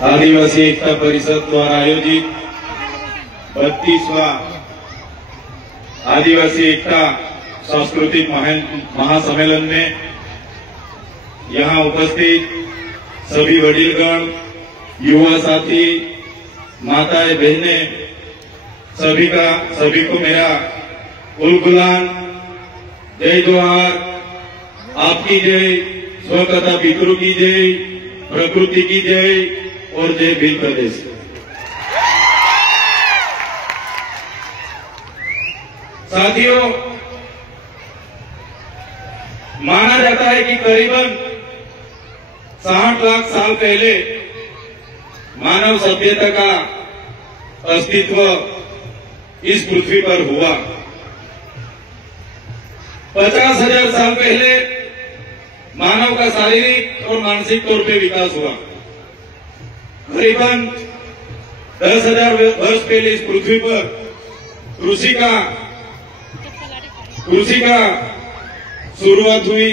आदिवासी एकता परिषद द्वारा आयोजित 32वां आदिवासी एकता सांस्कृतिक महासम्मेलन में यहाँ उपस्थित सभी वडीलगण, युवा साथी, माताएं, बहनें, सभी को मेरा उलगुलान, जय जोहार, आपकी जय, स्वकथा पितृ की जय, प्रकृति की जय और जय भील प्रदेश। साथियों, माना जाता है कि करीबन 60 लाख साल पहले मानव सभ्यता का अस्तित्व इस पृथ्वी पर हुआ। 50,000 साल पहले मानव का शारीरिक और मानसिक तौर पे विकास हुआ। करीबन 10,000 वर्ष पहले इस पृथ्वी पर कृषि का शुरुआत हुई।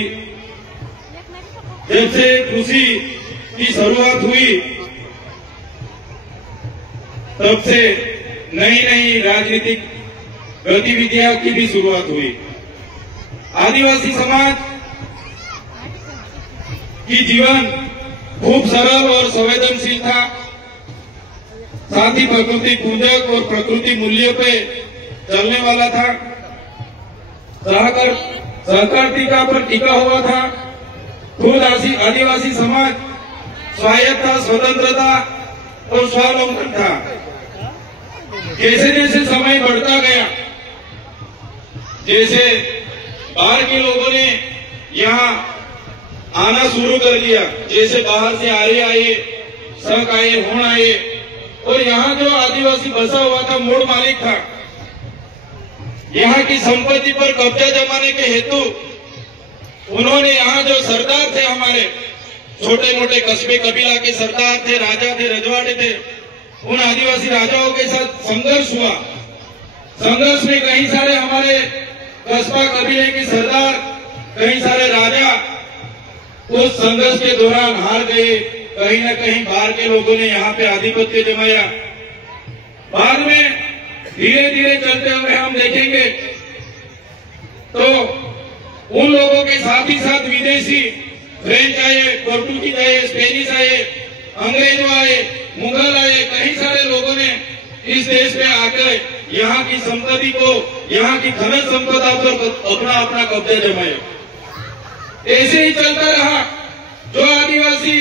जब से कृषि की शुरुआत हुई तब से नई नई राजनीतिक गतिविधियों की भी शुरुआत हुई। आदिवासी समाज की जीवन खूब सरल और संवेदनशील था। साथ ही प्रकृति पूजक और प्रकृति मूल्यों पे चलने वाला था। सहकारिता पर टिका हुआ था। खुद आदिवासी समाज स्वायत्तता, स्वतंत्रता और स्वावलंबन था। जैसे जैसे समय बढ़ता गया, जैसे बाहर के लोगों ने यहाँ आना शुरू कर दिया, जैसे बाहर से आर्य आए, शक आए, हुण आए, और यहाँ जो आदिवासी बसा हुआ था, मूल मालिक था, यहाँ की संपत्ति पर कब्जा जमाने के हेतु उन्होंने यहाँ जो सरदार थे, हमारे छोटे मोटे कस्बे कबीला के सरदार थे, राजा थे, रजवाड़े थे, उन आदिवासी राजाओं के साथ संघर्ष हुआ। संघर्ष में कई सारे हमारे कस्बा कबीले के सरदार, कई सारे राजा उस संघर्ष के दौरान हार गए। कहीं न कहीं बाहर के लोगों ने यहाँ पे आधिपत्य जमाया। बाद में धीरे धीरे चलते हुए हम देखेंगे तो उन लोगों के साथ ही साथ विदेशी फ्रेंच आए, पोर्टुगीज आए, स्पेनिश आए, अंग्रेज आए, मुगल आए, कई सारे लोगों ने इस देश में आकर यहाँ की संपत्ति को, यहाँ की खनन संपदा पर अपना अपना कब्जा जमाया। ऐसे ही चलता रहा। जो आदिवासी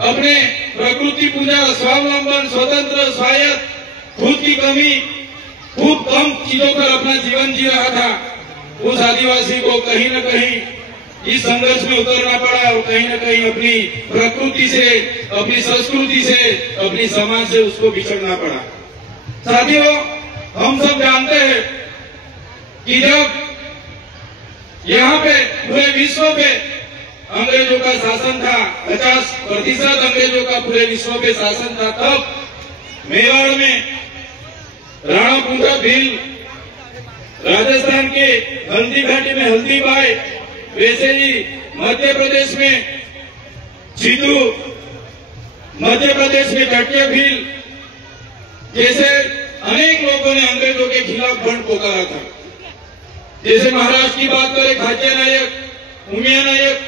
अपने प्रकृति पूजा, स्वावलंबन, स्वतंत्र, स्वायत्त, खुद की कमी, खूब कम चीजों पर अपना जीवन जी रहा था, उस आदिवासी को कहीं न कहीं इस संघर्ष में उतरना पड़ा और कहीं न कहीं अपनी प्रकृति से, अपनी संस्कृति से, अपनी समाज से उसको बिछड़ना पड़ा। साथियों, हम सब जानते हैं कि जब यहाँ पे पूरे विश्व पे अंग्रेजों का शासन था, 50% अंग्रेजों का पूरे विश्व पे शासन था, तब मेवाड़ में राणा पूंजा भील, राजस्थान के हल्दी घाटी में हल्दी बाई, वैसे ही मध्य प्रदेश में जीतू, मध्य प्रदेश में जटिया भील, जैसे अनेक लोगों ने अंग्रेजों के खिलाफ बंड पुकारा था। जैसे महाराष्ट्र की बात करें, खाच्या नायक, उमिया नायक,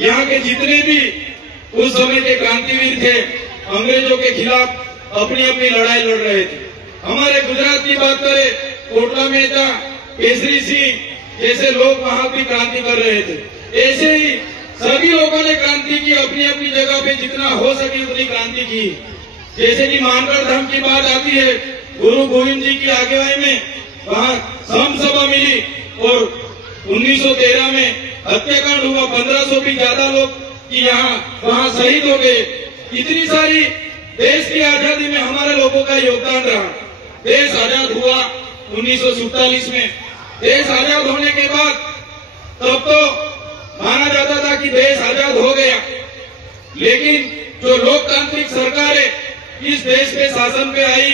यहाँ के जितने भी उस समय के क्रांतिवीर थे, अंग्रेजों के खिलाफ अपनी अपनी लड़ाई लड़ रहे थे। हमारे गुजरात की बात करें, कोटला मेहता, केसरी सिंह जैसे लोग वहां भी क्रांति कर रहे थे। ऐसे ही सभी लोगों ने क्रांति की, अपनी अपनी जगह पे जितना हो सके उतनी क्रांति की। जैसे कि मानगढ़ धाम की बात आती है, गुरु गोविंद जी की आगुवाई में वहां सम सभा मिली और 1913 में हत्याकांड हुआ। 1500 भी ज्यादा लोग की यहाँ वहां शहीद हो गए। इतनी सारी देश की आजादी में हमारे लोगों का योगदान रहा। देश आजाद हुआ 1947 में। देश आजाद होने के बाद तब तो माना जाता था कि देश आजाद हो गया, लेकिन जो लोकतांत्रिक सरकारें इस देश के शासन पे आई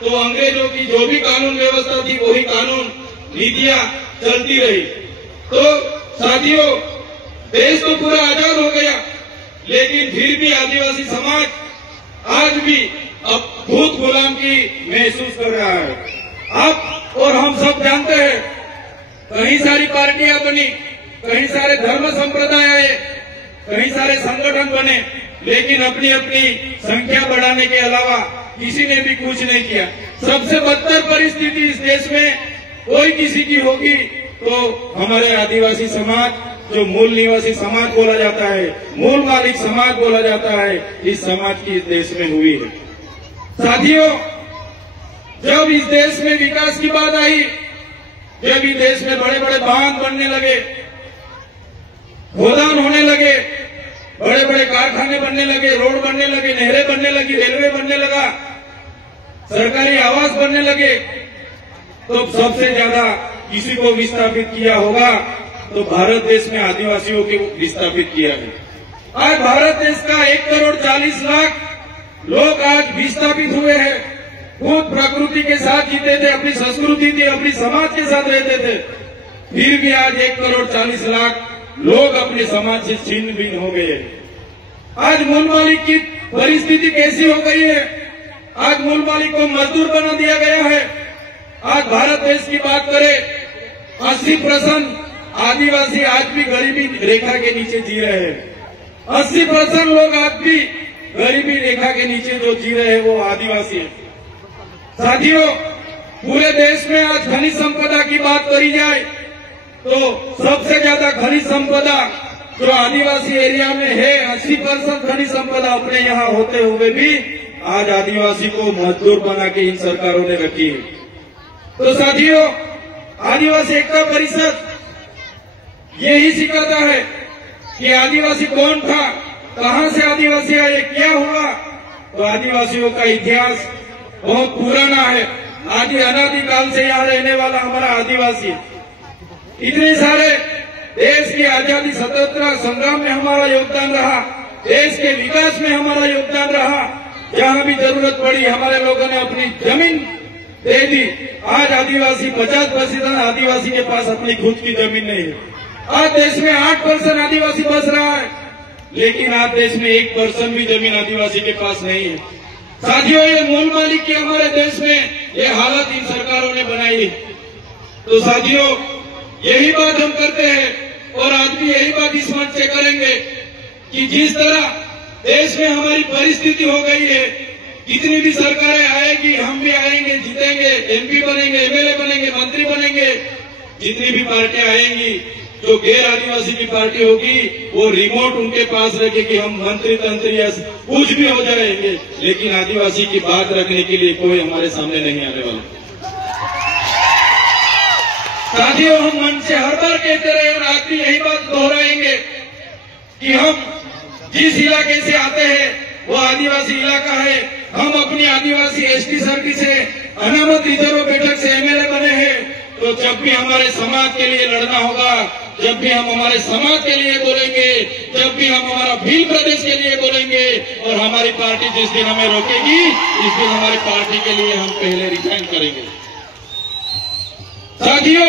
तो अंग्रेजों की जो भी कानून व्यवस्था थी वही कानून नीतियां चलती रही। तो साथियों, देश तो पूरा आजाद हो गया, लेकिन फिर भी आदिवासी समाज आज भी अब खुद गुलाम की महसूस कर रहा है। आप और हम सब जानते हैं, कई सारी पार्टियां बनी, कई सारे धर्म संप्रदाय आए, कई सारे संगठन बने, लेकिन अपनी अपनी संख्या बढ़ाने के अलावा किसी ने भी कुछ नहीं किया। सबसे बदतर परिस्थिति इस देश में कोई किसी की होगी तो हमारे आदिवासी समाज, जो मूल निवासी समाज बोला जाता है, मूल मालिक समाज बोला जाता है, इस समाज की इस देश में हुई है। साथियों, जब इस देश में विकास की बात आई, जब इस देश में बड़े बड़े बांध बनने लगे, खोदान होने लगे, बड़े बड़े कारखाने बनने लगे, रोड बनने लगे, नहरें बनने लगी, रेलवे बनने लगा, सरकारी आवास बनने लगे, तो सबसे ज्यादा किसी को विस्थापित किया होगा तो भारत देश में आदिवासियों को विस्थापित किया है। आज भारत देश का 1,40,00,000 लोग आज विस्थापित हुए हैं। खुद प्रकृति के साथ जीते थे, अपनी संस्कृति थी, अपनी समाज के साथ रहते थे, फिर भी आज 1,40,00,000 लोग अपने समाज से छिन्न भिन्न हो गए। आज मूल मालिक की परिस्थिति कैसी हो गई है? आज मूल मालिक को मजदूर बना दिया गया है। आज भारत देश की बात करें, 80% आदिवासी आज भी गरीबी रेखा के नीचे जी रहे हैं। 80% लोग आज भी गरीबी रेखा के नीचे जो जी रहे हैं वो आदिवासी है। साथियों, पूरे देश में आज खनिज संपदा की बात करी जाए तो सबसे ज्यादा खनिज संपदा जो आदिवासी एरिया में है, 80% खनिज संपदा अपने यहाँ होते हुए भी आज आदिवासी को मजदूर बना के इन सरकारों ने रखी है। तो साथियों, आदिवासी एकता परिषद यही सिखाता है कि आदिवासी कौन था, कहां से आदिवासी आए, क्या हुआ। तो आदिवासियों का इतिहास बहुत पुराना है, आदि अनादि काल से यहाँ रहने वाला हमारा आदिवासी। इतने सारे देश की आजादी स्वतंत्रता संग्राम में हमारा योगदान रहा, देश के विकास में हमारा योगदान रहा। जहां भी जरूरत पड़ी हमारे लोगों ने अपनी जमीन दे दी। आज आदिवासी 50% आदिवासी के पास अपनी खुद की जमीन नहीं है। आज देश में 8% आदिवासी बस रहा है, लेकिन आज देश में 1% भी जमीन आदिवासी के पास नहीं है। साथियों, ये मूल मालिक की हमारे देश में ये हालत इन सरकारों ने बनाई। तो साथियों, यही बात हम करते हैं और आज भी यही बात इस मंच से करेंगे कि जिस तरह देश में हमारी परिस्थिति हो गई है, जितनी भी सरकारें आएगी, हम भी आएंगे, जीतेंगे, एमपी बनेंगे, एमएलए बनेंगे, मंत्री बनेंगे, जितनी भी पार्टियां आएंगी, जो गैर आदिवासी की पार्टी होगी वो रिमोट उनके पास रखे कि हम मंत्री तंत्री या कुछ भी हो जाएंगे, लेकिन आदिवासी की बात रखने के लिए कोई हमारे सामने नहीं आने वाला। साथियों, हम मन से हर बार कहते रहे और आज भी यही बात दोहराएंगे कि हम जिस इलाके से आते हैं वो आदिवासी इलाका है। हम अपनी आदिवासी एसटी सर्विस से अनामत रिजर्व बैठक से एमएलए बने हैं। तो जब भी हमारे समाज के लिए लड़ना होगा, जब भी हम हमारे समाज के लिए बोलेंगे, जब भी हम हमारा भील प्रदेश के लिए बोलेंगे और हमारी पार्टी जिस दिन हमें रोकेगी, इस दिन हमारी पार्टी के लिए हम पहले रिजाइन करेंगे। साथियों,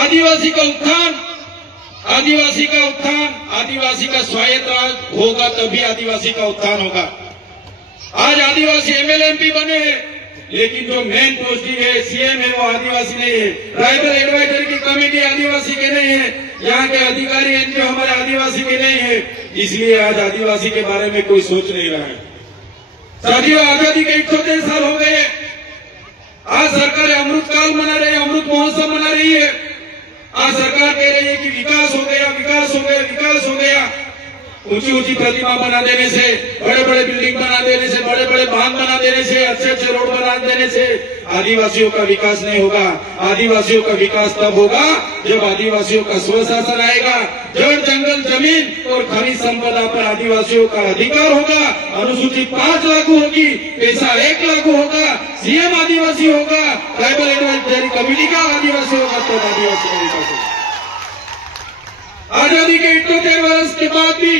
आदिवासी का उत्थान, आदिवासी का उत्थान, आदिवासी का स्वायत्त राज होगा तभी आदिवासी का उत्थान होगा। आज आदिवासी एमएलए एमपी बने हैं, लेकिन जो मेन पोस्टिंग है, सीएम है, वो आदिवासी नहीं है। ट्राइबल एडवाइजरी की कमेटी आदिवासी के नहीं है, यहाँ के अधिकारी एनजीओ हमारे आदिवासी के नहीं है, इसलिए आज आदिवासी के बारे में कोई सोच नहीं रहा है। साथियों, आजादी के 78 साल हो गए। आज सरकार अमृत काल मना रही है, अमृत महोत्सव मना रही है। आज सरकार कह रही है कि विकास हो गया, विकास हो गया, विकास हो गया। ऊंची ऊंची प्रतिमा बना देने से, बड़े बड़े बिल्डिंग बना देने से, बड़े बड़े बांध बना देने से, अच्छे अच्छे रोड बना देने से आदिवासियों का विकास नहीं होगा। आदिवासियों का विकास तब होगा जब आदिवासियों का स्वशासन आएगा, जड़ जंगल जमीन और खनिज संपदा पर आदिवासियों का अधिकार होगा, अनुसूची 5 लागू होगी, पैसा 1 लागू होगा, सीएम आदिवासी होगा, ट्राइबल एडवाइजरी कमेटी का आदिवासी होगा, तो आदिवासी का विकास होगा। आजादी के 78 वर्ष के बाद भी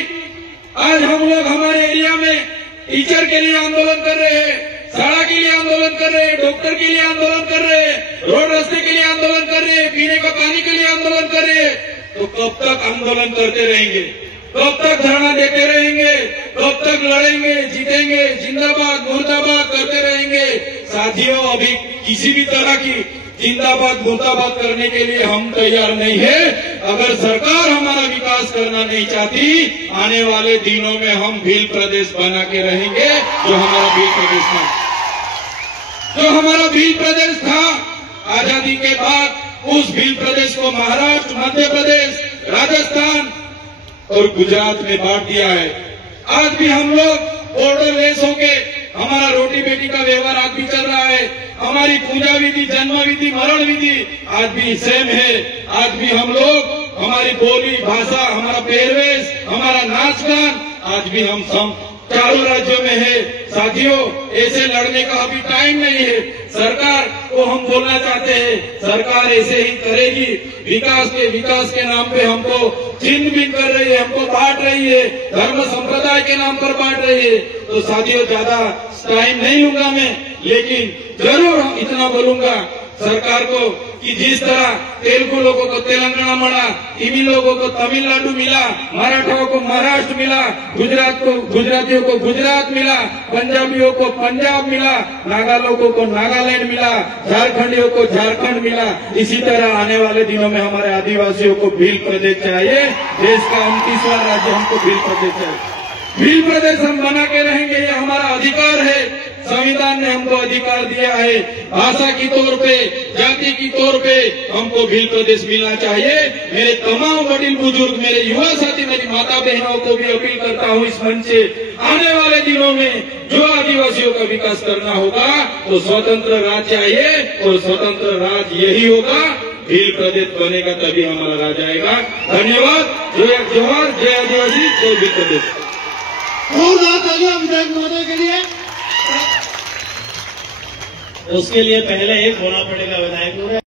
आज हम लोग हमारे एरिया में टीचर के लिए आंदोलन कर रहे हैं, सड़क के लिए आंदोलन कर रहे हैं, डॉक्टर के लिए आंदोलन कर रहे हैं, रोड रास्ते के लिए आंदोलन कर रहे हैं, पीने का पानी के लिए आंदोलन कर रहे हैं। तो कब तक आंदोलन करते रहेंगे? कब तक धरना देते रहेंगे, कब तक लड़ेंगे, जीतेंगे, जिंदाबाद मुर्दाबाद करते रहेंगे। साथियों, अभी किसी भी तरह की जिंदाबाद मुर्दाबाद करने के लिए हम तैयार नहीं है। अगर सरकार हमारा विकास करना नहीं चाहती, आने वाले दिनों में हम भील प्रदेश बना के रहेंगे। जो हमारा भील प्रदेश था आजादी के बाद, उस भील प्रदेश को महाराष्ट्र, मध्य प्रदेश, राजस्थान और गुजरात में बांट दिया है। आज भी हम लोग बॉर्डरलेस होके हमारा रोटी बेटी का व्यवहार आज भी चल रहा है। हमारी पूजा विधि, जन्म विधि, मरण विधि आज भी सेम है। आज भी हम लोग, हमारी बोली भाषा, हमारा पहरवेश, हमारा नाच गान आज भी हम सब चारों राज्यों में है। साथियों, ऐसे लड़ने का अभी टाइम नहीं है। सरकार को हम बोलना चाहते हैं, सरकार ऐसे ही करेगी। विकास के नाम पे हमको छिन्न भिन्न कर रही है, हमको बांट रही है, धर्म संप्रदाय के नाम पर बांट रही है। तो साथियों, ज्यादा टाइम नहीं लूंगा मैं, लेकिन जरूर इतना बोलूंगा सरकार को कि जिस तरह तेलुगु लोगों को तेलंगाना मिला, तिमी लोगों को तमिलनाडु मिला, मराठाओं को महाराष्ट्र मिला, गुजरातियों को गुजरात मिला, पंजाबियों को पंजाब मिला, नागा लोगों को नागालैंड मिला, झारखंडियों को झारखंड मिला, इसी तरह आने वाले दिनों में हमारे आदिवासियों को भील प्रदेश चाहिए। देश का 29वां राज्य हमको भील प्रदेश चाहिए। भील प्रदेश हम बना के रहेंगे, ये हमारा अधिकार है। संविधान ने हमको अधिकार दिया है। भाषा की तौर पे, जाति की तौर पे हमको भील प्रदेश मिलना चाहिए। मेरे तमाम बड़े बुजुर्ग, मेरे युवा साथी, मेरी माता बहनों को भी अपील करता हूँ इस मंच से, आने वाले दिनों में जो आदिवासियों का विकास करना होगा तो स्वतंत्र राज चाहिए, और स्वतंत्र राज यही होगा, भील प्रदेश बनेगा तभी हमारा राज आएगा। धन्यवाद। जय जवाहर, जय आदिवासी, जय भील प्रदेश। विधायक महोदय के लिए उसके लिए पहले एक होना पड़ेगा विधायक।